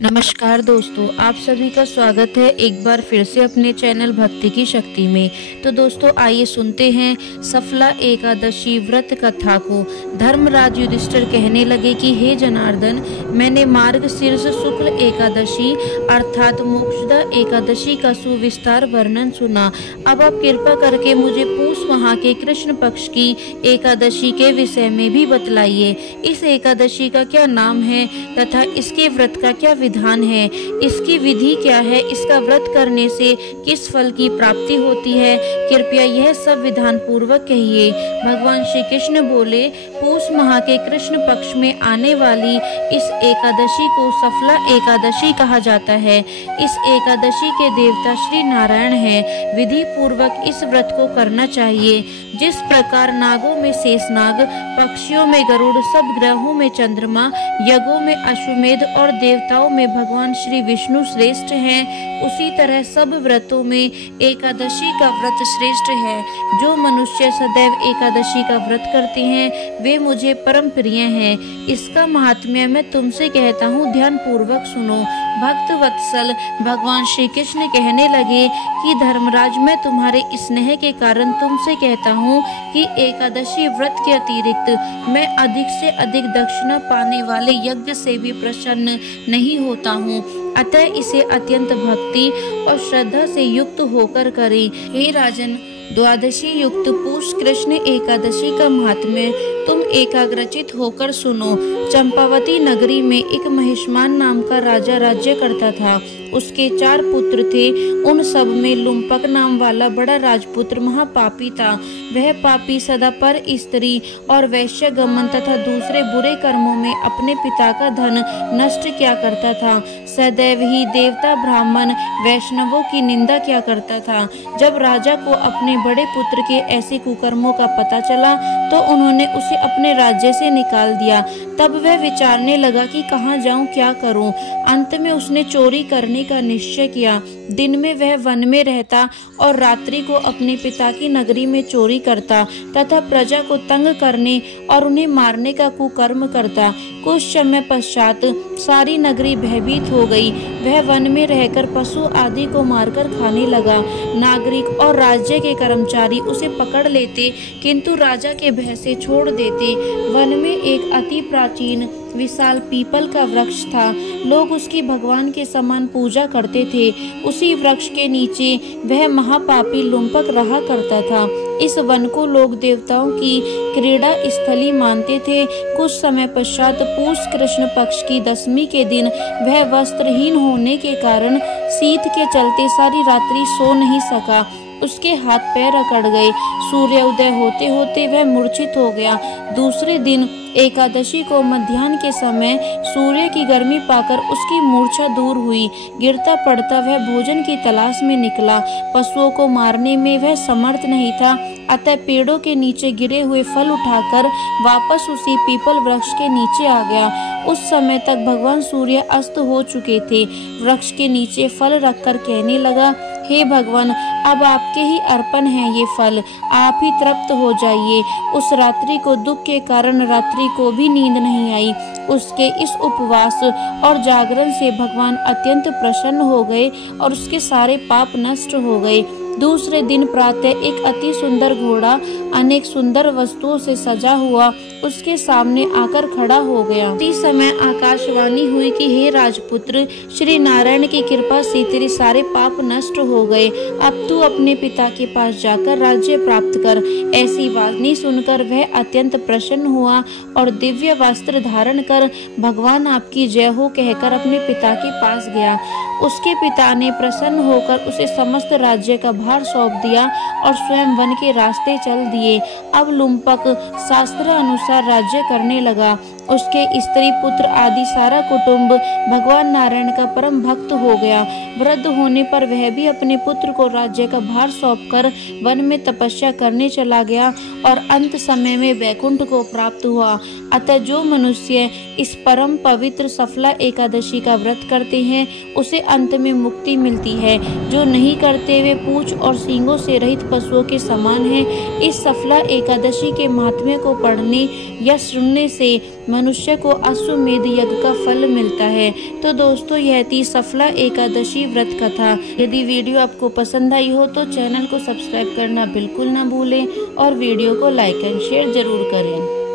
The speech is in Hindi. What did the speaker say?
नमस्कार दोस्तों, आप सभी का स्वागत है एक बार फिर से अपने चैनल भक्ति की शक्ति में। तो दोस्तों आइए सुनते हैं सफला एकादशी व्रत कथा को। धर्मराज युधिष्ठिर कहने लगे कि हे जनार्दन, मैंने मार्गशीर्ष शुक्ल एकादशी अर्थात मोक्षदा एकादशी का सुविस्तार वर्णन सुना। अब आप कृपा करके मुझे पूष माह के कृष्ण पक्ष की एकादशी के विषय में भी बतलाइए। इस एकादशी का क्या नाम है तथा इसके व्रत का क्या विधान है, इसकी विधि क्या है, इसका व्रत करने से किस फल की प्राप्ति होती है, कृपया यह सब विधान पूर्वक कहिए। भगवान श्री कृष्ण बोले, पूष माह के कृष्ण पक्ष में आने वाली इस एकादशी को सफला एकादशी कहा जाता है। इस एकादशी के देवता श्री नारायण हैं। विधि पूर्वक इस व्रत को करना चाहिए। जिस प्रकार नागों में शेषनाग, पक्षियों में गरुड़, सब ग्रहों में चंद्रमा, यज्ञों में अश्वमेध और देवताओं में भगवान श्री विष्णु श्रेष्ठ हैं, उसी तरह सब व्रतों में एकादशी का व्रत श्रेष्ठ है। जो मनुष्य सदैव एकादशी का व्रत करते हैं वे मुझे परम प्रिय हैं। इसका महात्म्य मैं तुमसे कहता हूँ, ध्यान पूर्वक सुनो। भक्त वत्सल भगवान श्री कृष्ण कहने लगे कि धर्मराज, मैं तुम्हारे स्नेह के कारण तुमसे कहता हूँ कि एकादशी व्रत के अतिरिक्त मैं अधिक से अधिक दक्षिणा पाने वाले यज्ञ से भी प्रसन्न नहीं होता हूँ। अतः इसे अत्यंत भक्ति और श्रद्धा से युक्त होकर करें। हे राजन, द्वादशी युक्त पूष कृष्ण एकादशी का महात्म्य तुम एकाग्रचित होकर सुनो। चंपावती नगरी में एक महिष्मान नाम का राजा राज्य करता था। उसके 4 पुत्र थे। उन सब में लुम्पक नाम वाला बड़ा राजपुत्र महापापी था। वह पापी सदा पर स्त्री और वैश्य गमन तथा दूसरे बुरे कर्मों में अपने पिता का धन नष्ट किया करता था। सदैव ही देवता, ब्राह्मण, वैष्णवों की निंदा किया करता था। जब राजा को अपने बड़े पुत्र के ऐसे कुकर्मों का पता चला तो उन्होंने उसे अपने राज्य से निकाल दिया। तब वह विचारने लगा कि कहाँ जाऊं, क्या करूं। अंत में उसने चोरी करने का निश्चय किया। दिन में वह वन में रहता और रात्रि को अपने पिता की नगरी में चोरी करता तथा प्रजा को तंग करने और उन्हें मारने का कुकर्म करता। कुछ समय पश्चात सारी नगरी भयभीत हो गई। वह वन में रहकर पशु आदि को मारकर खाने लगा। नागरिक और राज्य के कर्मचारी उसे पकड़ लेते किंतु राजा के भय से छोड़ देते। वन में एक अति प्राचीन विशाल पीपल का वृक्ष था। लोग उसकी भगवान के समान पूजा करते थे। उसी वृक्ष के नीचे वह महापापी लुम्पक रहा करता था। इस वन को लोग देवताओं की क्रीड़ा स्थली मानते थे। कुछ समय पश्चात पूष कृष्ण पक्ष की दशमी के दिन वह वस्त्रहीन होने के कारण शीत के चलते सारी रात्रि सो नहीं सका। उसके हाथ पैर अकड़ गए। सूर्योदय होते होते वह मूर्छित हो गया। दूसरे दिन एकादशी को मध्याह्न के समय सूर्य की गर्मी पाकर उसकी मूर्छा दूर हुई। गिरता पड़ता वह भोजन की तलाश में निकला। पशुओं को मारने में वह समर्थ नहीं था, अतः पेड़ों के नीचे गिरे हुए फल उठाकर वापस उसी पीपल वृक्ष के नीचे आ गया। उस समय तक भगवान सूर्य अस्त हो चुके थे। वृक्ष के नीचे फल रखकर कहने लगा, हे भगवान, अब आपके ही अर्पण है ये फल, आप ही तृप्त हो जाइए। उस रात्रि को दुख के कारण रात्रि को भी नींद नहीं आई। उसके इस उपवास और जागरण से भगवान अत्यंत प्रसन्न हो गए और उसके सारे पाप नष्ट हो गए। दूसरे दिन प्रातः एक अति सुंदर घोड़ा अनेक सुंदर वस्तुओं से सजा हुआ उसके सामने आकर खड़ा हो गया। उसी समय आकाशवाणी हुई कि हे राजपुत्र, श्री नारायण की कृपा से तेरे सारे पाप नष्ट हो गए। अब तू अपने पिता के पास जाकर राज्य प्राप्त कर। ऐसी वाणी सुनकर वह अत्यंत प्रसन्न हुआ और दिव्य वस्त्र धारण कर भगवान आपकी जय हो कहकर अपने पिता के पास गया। उसके पिता ने प्रसन्न होकर उसे समस्त राज्य का भार सौंप दिया और स्वयं वन के रास्ते चल दिए। अब लुम्पक शास्त्र अनुसार राज्य करने लगा। उसके स्त्री पुत्र आदि सारा कुटुंब भगवान नारायण का परम भक्त हो गया। वृद्ध होने पर वह भी अपने पुत्र को राज्य का भार सौंपकर वन में तपस्या करने चला गया और अंत समय में वैकुंठ को प्राप्त हुआ। अतः जो मनुष्य इस परम पवित्र सफला एकादशी का व्रत करते हैं उसे अंत में मुक्ति मिलती है। जो नहीं करते वे पूंछ और सींगों से रहित पशुओं के समान हैं। इस सफला एकादशी के महात्म्य को पढ़ने या सुनने से मनुष्य को अश्वमेध यज्ञ का फल मिलता है। तो दोस्तों यह थी सफला एकादशी व्रत कथा। यदि वीडियो आपको पसंद आई हो तो चैनल को सब्सक्राइब करना बिल्कुल ना भूलें और वीडियो को लाइक एंड शेयर जरूर करें।